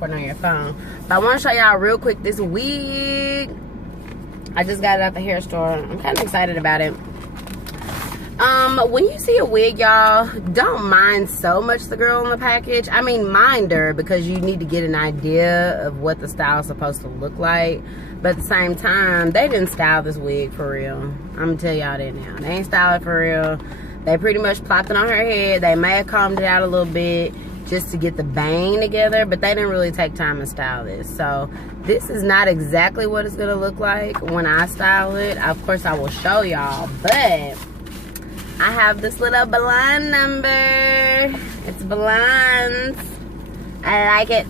recording on your phone. But I want to show y'all real quick this wig. I just got it at the hair store. I'm kind of excited about it. When you see a wig, y'all, don't mind so much the girl in the package. I mean, mind her, because you need to get an idea of what the style is supposed to look like. But at the same time, they didn't style this wig for real. I'm gonna tell y'all that now. They ain't styled it for real. They pretty much plopped it on her head. They may have combed it out a little bit just to get the bang together, but they didn't really take time to style this. So this is not exactly what it's gonna look like when I style it. Of course, I will show y'all, but I have this little blonde number. It's blonde. I like it.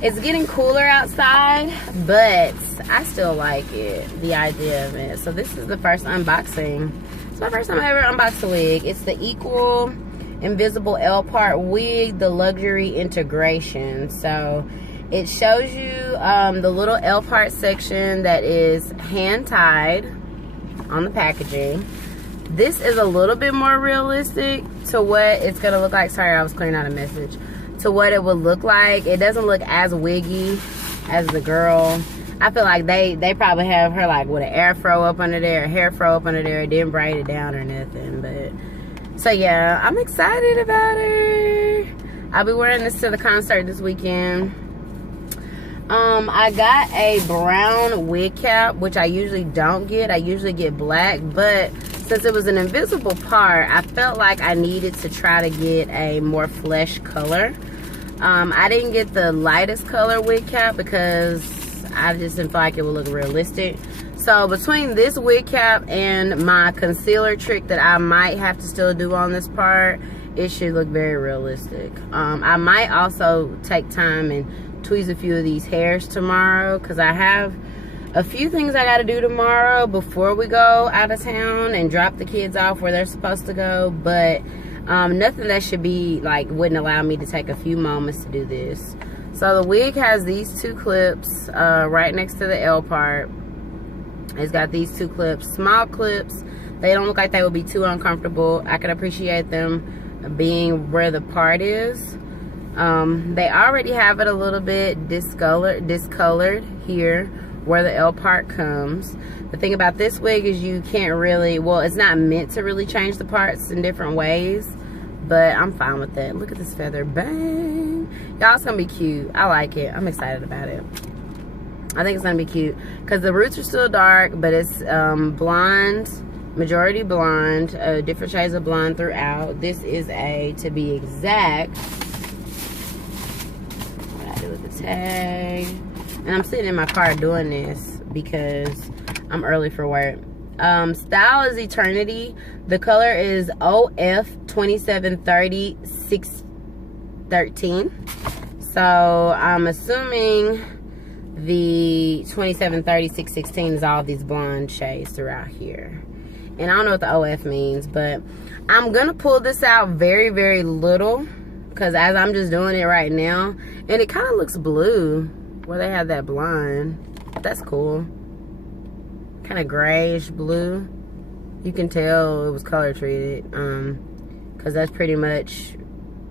It's getting cooler outside, but I still like it, the idea of it. So this is the first unboxing. It's my first time I ever unboxed a wig. It's the Equal Invisible L-Part Wig, the Luxury Integration. So it shows you the little L-Part section that is hand-tied on the packaging. This is a little bit more realistic to what it's gonna look like. Sorry, I was clearing out a message. To what it would look like. It doesn't look as wiggy as the girl. I feel like they probably have her like with an air fro up under there, a hair fro up under there, didn't braid it down or nothing. But so yeah, I'm excited about her. I'll be wearing this to the concert this weekend. I got a brown wig cap, which I usually don't get. I usually get black, but since it was an invisible part, I felt like I needed to try to get a more flesh color. I didn't get the lightest color wig cap because I just didn't feel like it would look realistic. So between this wig cap and my concealer trick that I might have to still do on this part, it should look very realistic. I might also take time and tweeze a few of these hairs tomorrow, because I have a few things I gotta do tomorrow before we go out of town and drop the kids off where they're supposed to go. But nothing that should be like, wouldn't allow me to take a few moments to do this. So the wig has these two clips right next to the L part. It's got these two clips, small clips. They don't look like they would be too uncomfortable. I can appreciate them being where the part is. They already have it a little bit discolored here where the L part comes. The thing about this wig is you can't really, well, it's not meant to really change the parts in different ways, but I'm fine with that. Look at this feather, bang. Y'all, it's gonna be cute. I like it. I'm excited about it. I think it's gonna be cute because the roots are still dark, but it's blonde, majority blonde, different shades of blonde throughout. This is a, to be exact, what I do with the tag. And I'm sitting in my car doing this because I'm early for work. Style is Eternity. The color is OF 2730 613. So I'm assuming the 2730 616 is all these blonde shades throughout here. And I don't know what the OF means, but I'm gonna pull this out very, very little, because as I'm just doing it right now, and it kind of looks blue where they have that blonde. That's cool. Kind of grayish blue. You can tell it was color treated, because that's pretty much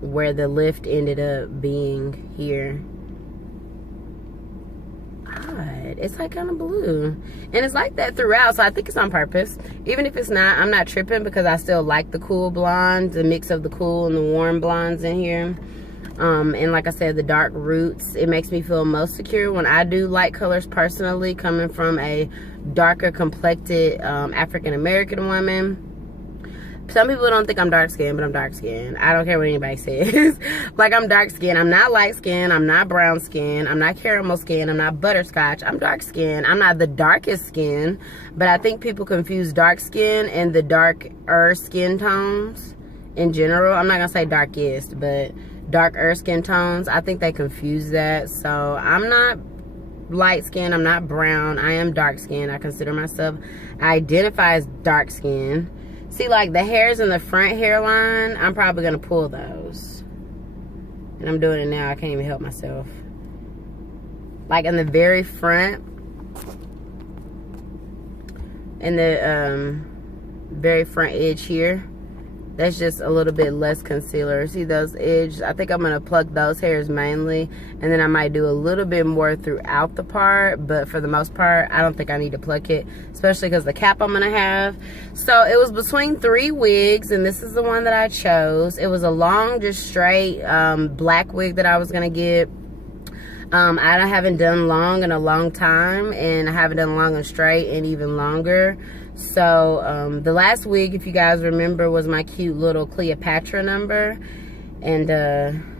where the lift ended up being here. Odd. It's like kind of blue, and it's like that throughout, so I think it's on purpose. Even if it's not, I'm not tripping, because I still like the cool blondes, the mix of the cool and the warm blondes in here. And like I said, the dark roots, it makes me feel most secure when I do light colors personally, coming from a darker complected African-American woman. Some people don't think I'm dark skinned, but I'm dark skinned. I don't care what anybody says. Like, I'm dark skinned. I'm not light skinned. I'm not brown skinned. I'm not caramel skin. I'm not butterscotch. I'm dark skinned. I'm not the darkest skin, but I think people confuse dark skin and the darker skin tones in general. I'm not gonna say darkest, but darker skin tones. I think they confuse that. So I'm not light skin. I'm not brown. I am dark skin. I consider myself, I identify as dark skin. See, like the hairs in the front hairline, I'm probably gonna pull those. And I'm doing it now. I can't even help myself. Like in the very front, in the very front edge here, That's just a little bit less concealer. See those edges? I think I'm going to pluck those hairs mainly. And then I might do a little bit more throughout the part. But for the most part, I don't think I need to pluck it. Especially because the cap I'm going to have. So it was between 3 wigs. And this is the one that I chose. It was a long, just straight black wig that I was going to get. I haven't done long in a long time. And I haven't done long and straight in even longer. So the last wig, if you guys remember, was my cute little Cleopatra number. And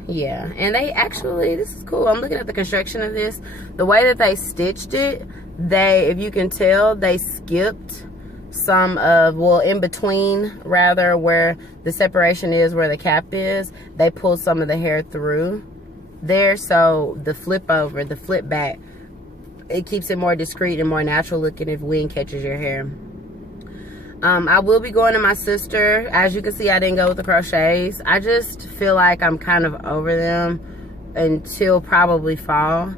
yeah, and they actually, this is cool. I'm looking at the construction of this. The way that they stitched it, if you can tell, they skipped some of, well, in between rather, where the separation is, where the cap is, they pulled some of the hair through there. So the flip over, the flip back, it keeps it more discreet and more natural looking if wind catches your hair. I will be going to my sister. As you can see, I didn't go with the crochets. I just feel like I'm kind of over them until probably fall.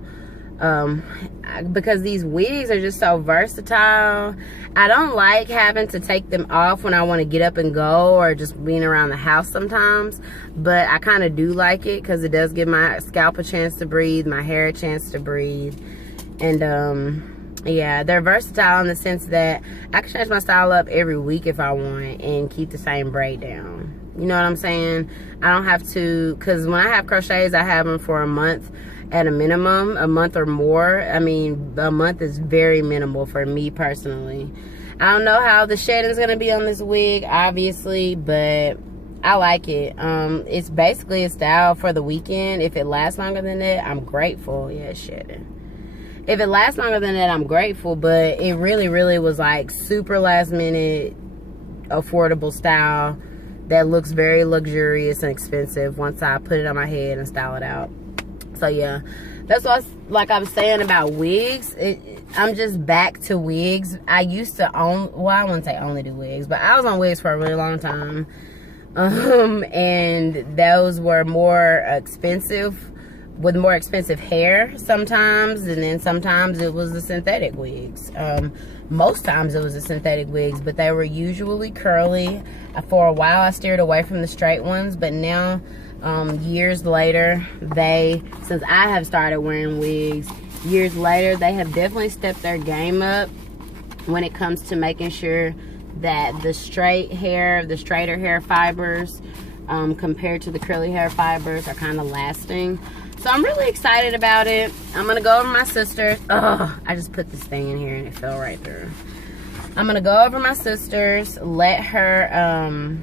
Because these wigs are just so versatile. I don't like having to take them off when I want to get up and go, or just being around the house sometimes. But I kind of do like it because it does give my scalp a chance to breathe, my hair a chance to breathe. And yeah, they're versatile in the sense that I can change my style up every week if I want and keep the same braid down. You know what I'm saying? I don't have to, because when I have crochets, I have them for a month at a minimum, a month or more. I mean, a month is very minimal for me personally. I don't know how the shedding is going to be on this wig, obviously, but I like it. It's basically a style for the weekend. If it lasts longer than that, I'm grateful. Yeah, it's shedding. If it lasts longer than that, I'm grateful, but it really, really was like super last minute, affordable style that looks very luxurious and expensive once I put it on my head and style it out. So yeah, that's what like I was saying about wigs. I'm just back to wigs. I used to well, I wouldn't say only do wigs, but I was on wigs for a really long time. And those were more expensive, with more expensive hair sometimes, and then sometimes it was the synthetic wigs. Most times it was the synthetic wigs, but they were usually curly. For a while I steered away from the straight ones, but now years later, since I have started wearing wigs, years later, they have definitely stepped their game up when it comes to making sure that the straighter hair fibers compared to the curly hair fibers are kind of lasting. So I'm really excited about it. I'm gonna go over my sister's. Oh, I just put this thing in here and it fell right through. I'm gonna go over my sister's, let her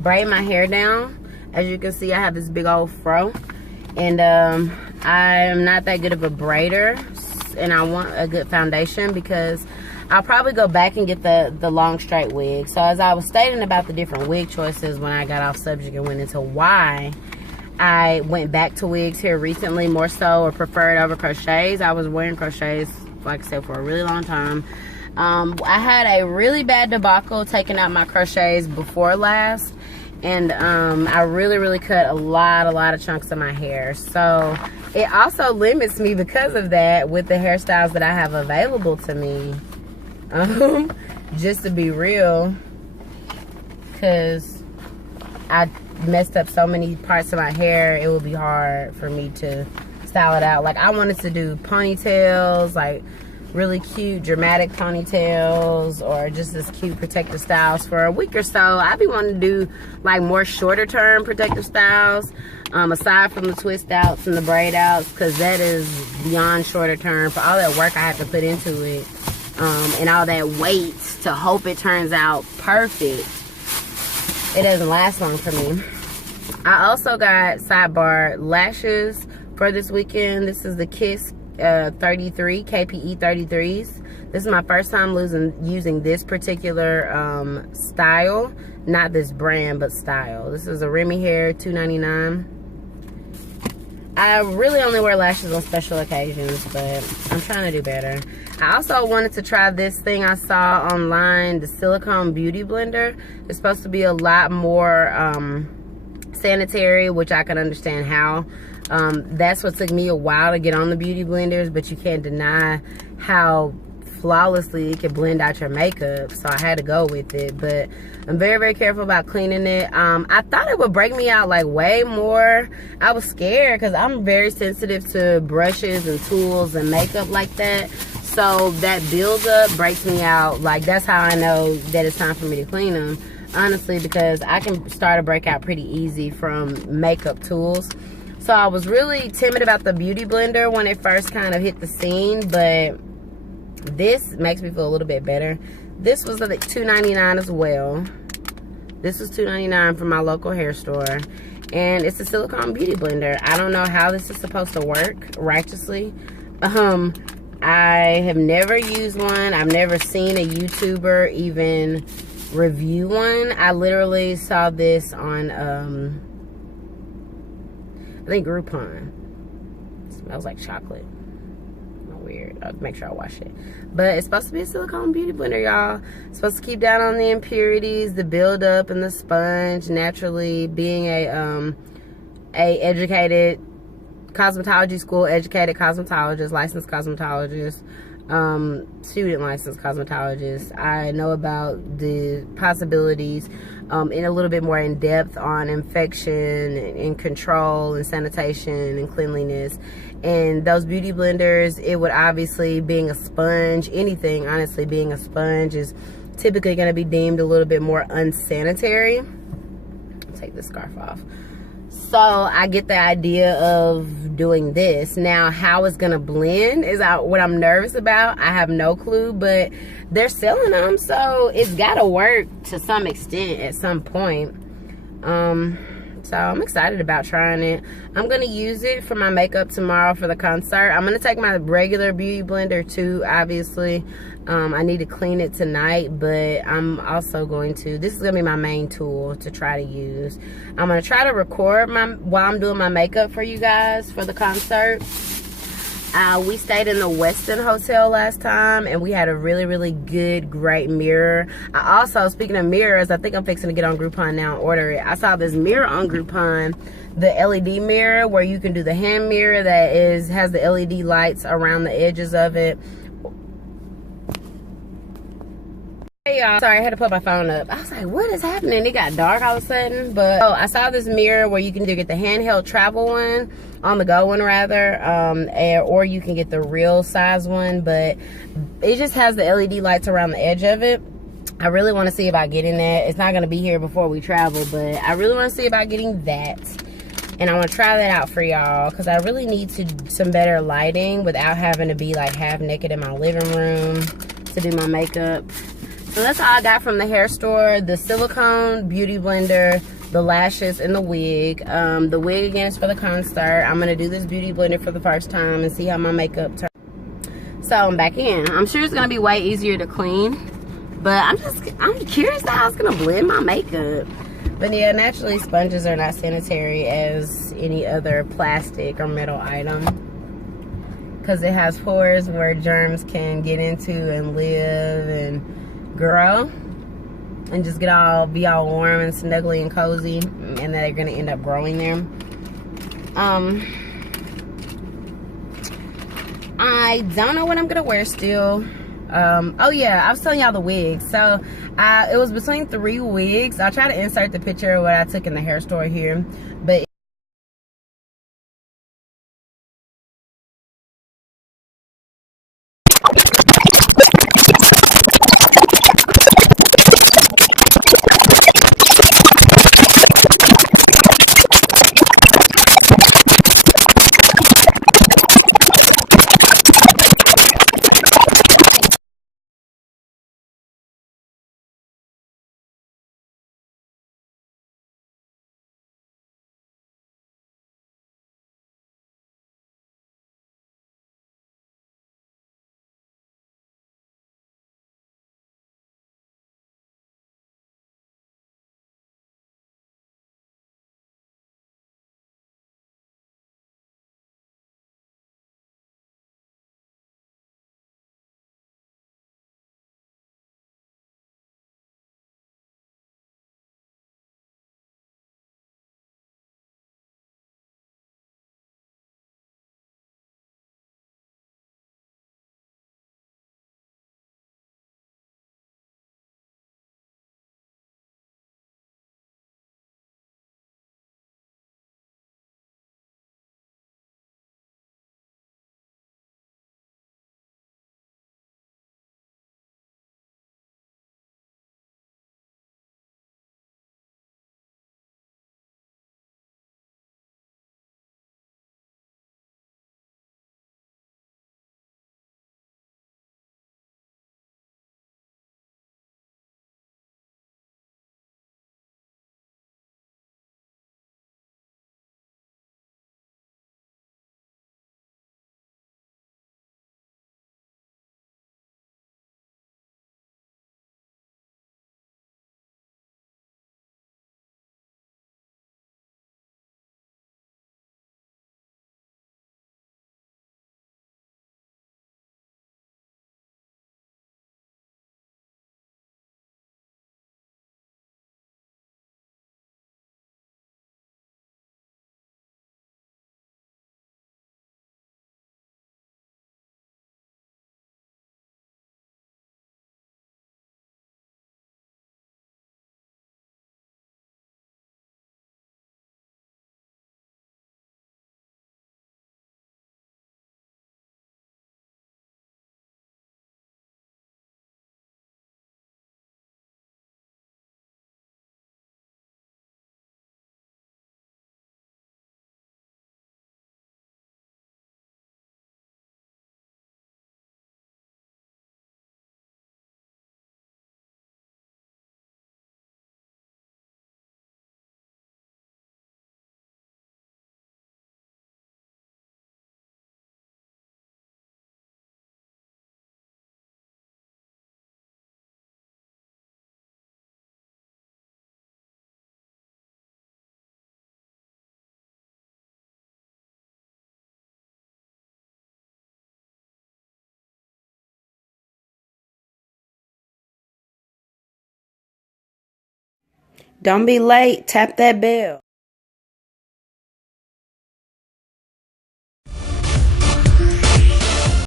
braid my hair down. As you can see, I have this big old fro, and I am not that good of a braider, and I want a good foundation because I'll probably go back and get the long straight wig. So as I was stating about the different wig choices when I got off subject and went into why I went back to wigs here recently, more so, or preferred over crochets. I was wearing crochets, like I said, for a really long time. I had a really bad debacle taking out my crochets before last, and I really cut a lot of chunks of my hair. So it also limits me because of that with the hairstyles that I have available to me. Just to be real, because I messed up so many parts of my hair, it would be hard for me to style it out. Like, I wanted to do ponytails, like really cute dramatic ponytails, or just this cute protective styles for a week or so. I'd be wanting to do like more shorter term protective styles, aside from the twist outs and the braid outs, because that is beyond shorter term. For all that work I have to put into it, and all that weight to hope it turns out perfect, it doesn't last long for me. I also got sidebar lashes for this weekend. This is the Kiss 33 KPE 33s. This is my first time using this particular style, not this brand, but style. This is a Remy Hair $2.99. I really only wear lashes on special occasions, but I'm trying to do better. I also wanted to try this thing I saw online, the silicone beauty blender. It's supposed to be a lot more sanitary, which I can understand how. That's what took me a while to get on the beauty blenders, but you can't deny how flawlessly. It can blend out your makeup, so I had to go with it. But I'm very, very careful about cleaning it. I thought it would break me out like way more. I was scared because I'm very sensitive to brushes and tools and makeup like that. So that buildup breaks me out. Like, that's how I know that it's time for me to clean them, honestly, because I can start to break out pretty easy from makeup tools. So I was really timid about the beauty blender when it first kind of hit the scene, but this makes me feel a little bit better. This was like $2.99 as well. This was $2.99 from my local hair store, and it's a silicone beauty blender. I don't know how this is supposed to work righteously. I have never used one. I've never seen a YouTuber even review one. I literally saw this on I think Groupon. It smells like chocolate. Weird. I'll make sure I wash it. But it's supposed to be a silicone beauty blender, y'all. It's supposed to keep down on the impurities, the buildup, and the sponge naturally. Being a educated cosmetology school educated cosmetologist, licensed cosmetologist, student licensed cosmetologist, I know about the possibilities in a little bit more in depth on infection and control and sanitation and cleanliness. And those beauty blenders, it would obviously, being a sponge, anything honestly being a sponge is typically going to be deemed a little bit more unsanitary. I'll take this scarf off. So I get the idea of doing this. Now, how it's gonna blend is what I'm nervous about. I have no clue, but they're selling them, so it's gotta work to some extent at some point. So I'm excited about trying it. I'm gonna use it for my makeup tomorrow for the concert. I'm gonna take my regular beauty blender too, obviously. I need to clean it tonight, but I'm also going to, this is gonna be my main tool to try to use. I'm gonna try to record while I'm doing my makeup for you guys for the concert. We stayed in the Westin Hotel last time, and we had a really, really good, great mirror. I also, speaking of mirrors, I think I'm fixing to get on Groupon now and order it. I saw this mirror on Groupon, the LED mirror, where you can do the hand mirror that has the LED lights around the edges of it. Hey y'all, sorry, I had to put my phone up. I was like, what is happening? It got dark all of a sudden. But I saw this mirror where you can get the handheld travel one, on the go one rather, or you can get the real size one, but it just has the LED lights around the edge of it. I really want to see about getting that. It's not going to be here before we travel, but I really want to see about getting that. And I want to try that out for y'all, because I really need some better lighting without having to be like half naked in my living room to do my makeup. So that's all I got from the hair store: the silicone beauty blender, the lashes, and the wig. The wig again is for the concert. I'm gonna do this beauty blender for the first time and see how my makeup turns. So I'm back in. I'm sure it's gonna be way easier to clean, but I'm curious how it's gonna blend my makeup. But yeah, naturally sponges are not sanitary as any other plastic or metal item, because it has pores where germs can get into and live and grow and just be all warm and snuggly and cozy, and they're gonna end up growing there. I don't know what I'm gonna wear still. Oh yeah, I was telling y'all the wigs. So it was between 3 wigs. I'll try to insert the picture of what I took in the hair store here, but Don't be late. Tap that bell.